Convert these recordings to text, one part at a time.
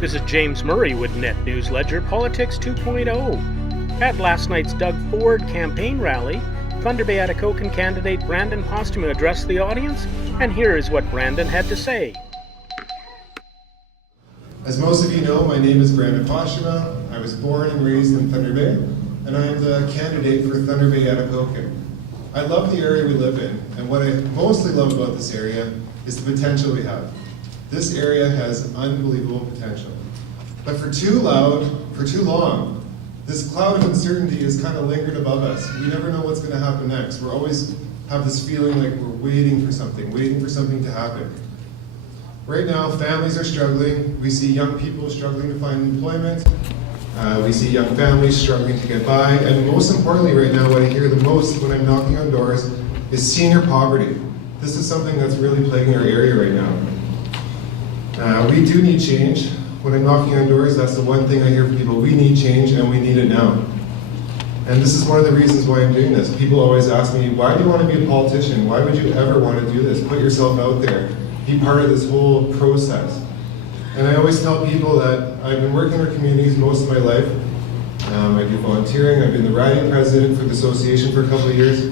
This is James Murray with Net News Ledger Politics 2.0. At last night's Doug Ford campaign rally, Thunder Bay Atikokan candidate Brandon Postuma addressed the audience, and here is what Brandon had to say. As most of you know, my name is Brandon Postuma. I was born and raised in Thunder Bay, and I am the candidate for Thunder Bay Atikokan. I love the area we live in, and what I mostly love about this area is the potential we have. This area has unbelievable potential. But for too long, this cloud of uncertainty has kind of lingered above us. We never know what's going to happen next. We always have this feeling like we're waiting for something to happen. Right now, families are struggling. We see young people struggling to find employment. We see young families struggling to get by. And most importantly right now, what I hear the most when I'm knocking on doors is senior poverty. This is something that's really plaguing our area right now. We do need change. When I'm knocking on doors, that's the one thing I hear from people. We need change and we need it now. And this is one of the reasons why I'm doing this. People always ask me, why do you want to be a politician? Why would you ever want to do this? Put yourself out there. Be part of this whole process. And I always tell people that I've been working with communities most of my life. I do volunteering. I've been the riding president for the association for a couple of years.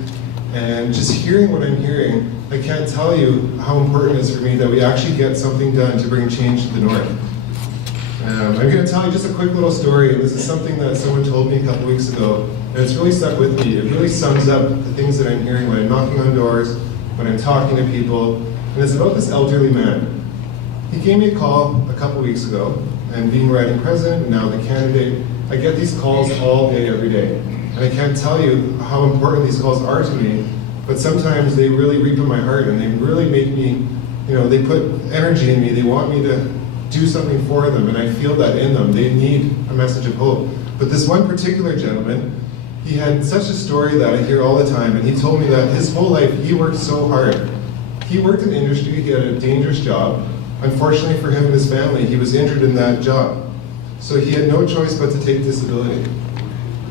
And just hearing what I'm hearing, I can't tell you how important it is for me that we actually get something done to bring change to the north. I'm going to tell you just a quick little story, and this is something that someone told me a couple weeks ago, and it's really stuck with me. It really sums up the things that I'm hearing when I'm knocking on doors, when I'm talking to people, and it's about this elderly man. He gave me a call a couple weeks ago, and being riding president and now the candidate, I get these calls all day, every day. And I can't tell you how important these calls are to me, but sometimes they really reap in my heart and they really make me, they put energy in me. They want me to do something for them, and I feel that in them. They need a message of hope. But this one particular gentleman, he had such a story that I hear all the time, and he told me that his whole life he worked so hard. He worked in industry, he had a dangerous job. Unfortunately for him and his family, he was injured in that job. So he had no choice but to take disability.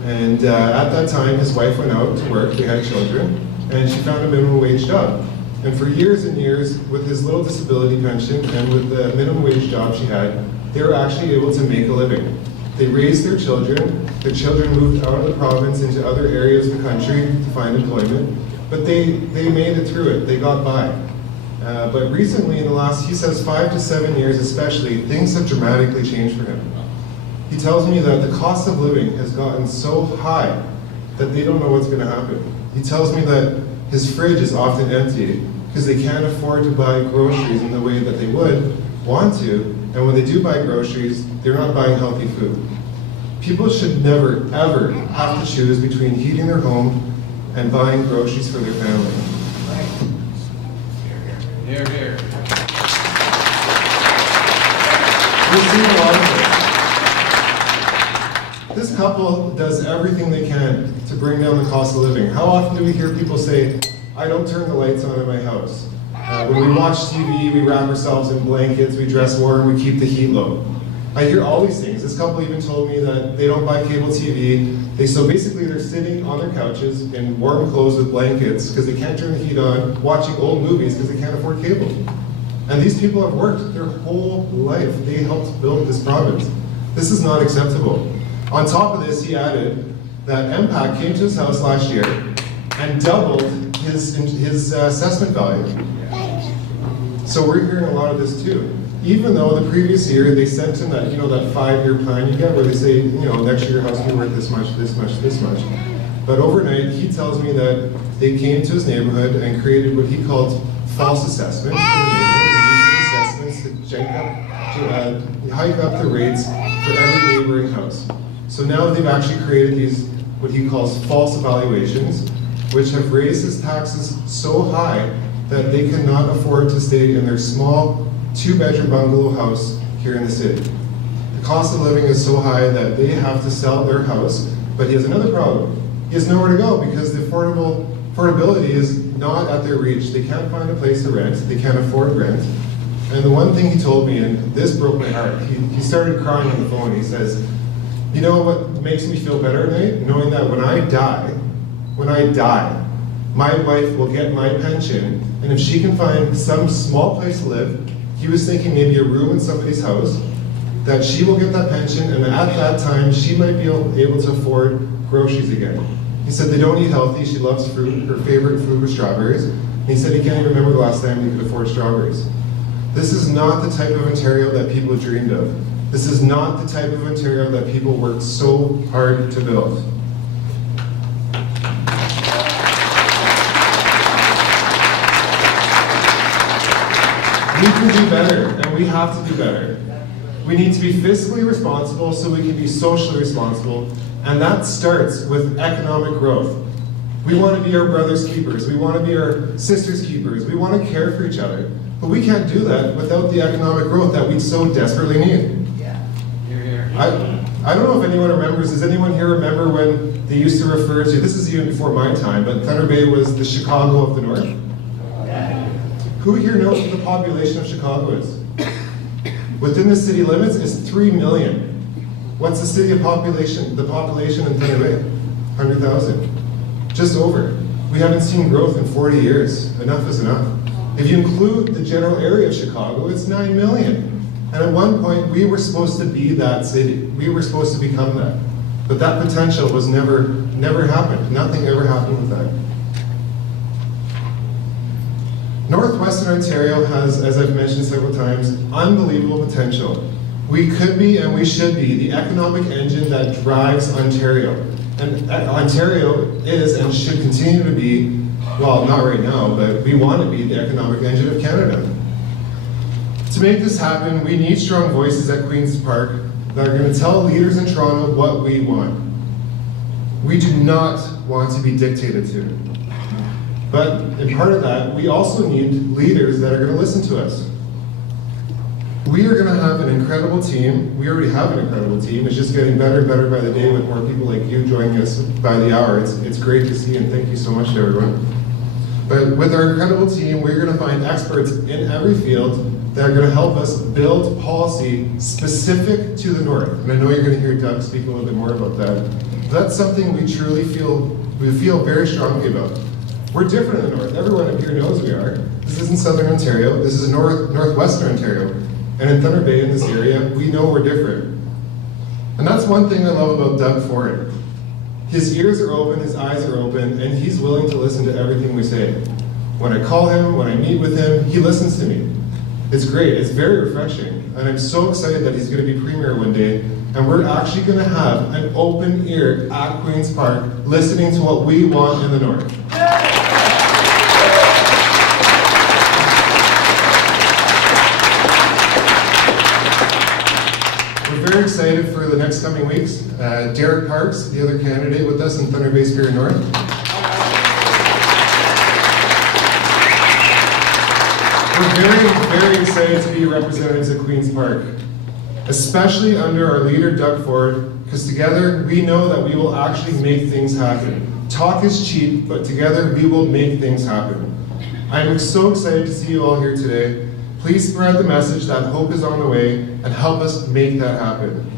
And at that time, his wife went out to work, they had children, and she found a minimum wage job. And for years and years, with his little disability pension and with the minimum wage job she had, they were actually able to make a living. They raised their children moved out of the province into other areas of the country to find employment, but they made it through it, they got by. But recently, in the last, he says 5 to 7 years especially, things have dramatically changed for him. He tells me that the cost of living has gotten so high that they don't know what's going to happen. He tells me that his fridge is often empty because they can't afford to buy groceries in the way that they would want to, and when they do buy groceries, they're not buying healthy food. People should never, ever have to choose between heating their home and buying groceries for their family. Here, here. We've seen a lot of it. This couple does everything they can to bring down the cost of living. How often do we hear people say, I don't turn the lights on in my house. When we watch TV, we wrap ourselves in blankets, we dress warm, we keep the heat low. I hear all these things. This couple even told me that they don't buy cable TV. So basically they're sitting on their couches in warm clothes with blankets because they can't turn the heat on, watching old movies because they can't afford cable. And these people have worked their whole life. They helped build this province. This is not acceptable. On top of this, he added that MPAC came to his house last year and doubled his assessment value. So we're hearing a lot of this too. Even though the previous year they sent in that, that 5-year plan you get where they say, next year your house will be worth this much, this much, this much. But overnight, he tells me that they came to his neighborhood and created what he called false assessments for the neighborhood. They used these assessments to hike up the rates for every neighboring house. So now they've actually created these, what he calls false evaluations, which have raised his taxes so high that they cannot afford to stay in their small 2-bedroom bungalow house here in the city. The cost of living is so high that they have to sell their house, but he has another problem. He has nowhere to go because the affordability is not at their reach. They can't find a place to rent, they can't afford rent. And the one thing he told me, and this broke my heart, he started crying on the phone. He says, you know what makes me feel better at night? Knowing that when I die, my wife will get my pension, and if she can find some small place to live, he was thinking maybe a room in somebody's house, that she will get that pension, and at that time, she might be able to afford groceries again. He said they don't eat healthy, she loves fruit, her favorite food was strawberries, and he said he can't even remember the last time he could afford strawberries. This is not the type of Ontario that people dreamed of. This is not the type of Ontario that people worked so hard to build. We can do better, and we have to do better. We need to be fiscally responsible so we can be socially responsible, and that starts with economic growth. We want to be our brother's keepers, we want to be our sister's keepers, we want to care for each other, but we can't do that without the economic growth that we so desperately need. I don't know if anyone remembers, does anyone here remember when they used to refer to, this is even before my time, but Thunder Bay was the Chicago of the North? Who here knows what the population of Chicago is? Within the city limits is 3 million. What's the city of population, the population in Thunder Bay? 100,000. Just over. We haven't seen growth in 40 years. Enough is enough. If you include the general area of Chicago, it's 9 million. And at one point, we were supposed to be that city. We were supposed to become that. But that potential was never happened. Nothing ever happened with that. Northwestern Ontario has, as I've mentioned several times, unbelievable potential. We could be and we should be the economic engine that drives Ontario. And Ontario is and should continue to be, well, not right now, but we want to be the economic engine of Canada. To make this happen, we need strong voices at Queen's Park that are going to tell leaders in Toronto what we want. We do not want to be dictated to. But in part of that, we also need leaders that are going to listen to us. We are going to have an incredible team. We already have an incredible team. It's just getting better and better by the day with more people like you joining us by the hour. It's great to see, and thank you so much to everyone. But with our incredible team, we're going to find experts in every field that are going to help us build policy specific to the North. And I know you're going to hear Doug speak a little bit more about that. That's something we truly feel very strongly about. We're different in the North. Everyone up here knows we are. This isn't Southern Ontario. This is Northwestern Ontario. And in Thunder Bay, in this area, we know we're different. And that's one thing I love about Doug Ford. His ears are open, his eyes are open, and he's willing to listen to everything we say. When I call him, when I meet with him, he listens to me. It's great, it's very refreshing. And I'm so excited that he's going to be Premier one day, and we're actually going to have an open ear at Queen's Park listening to what we want in the North. We're very excited for the next coming weeks. Derek Parks, the other candidate with us in Thunder Bay Superior North. We're very excited to be representatives at Queen's Park, especially under our leader, Doug Ford, because together we know that we will actually make things happen. Talk is cheap, but together we will make things happen. I'm so excited to see you all here today. Please spread the message that hope is on the way and help us make that happen.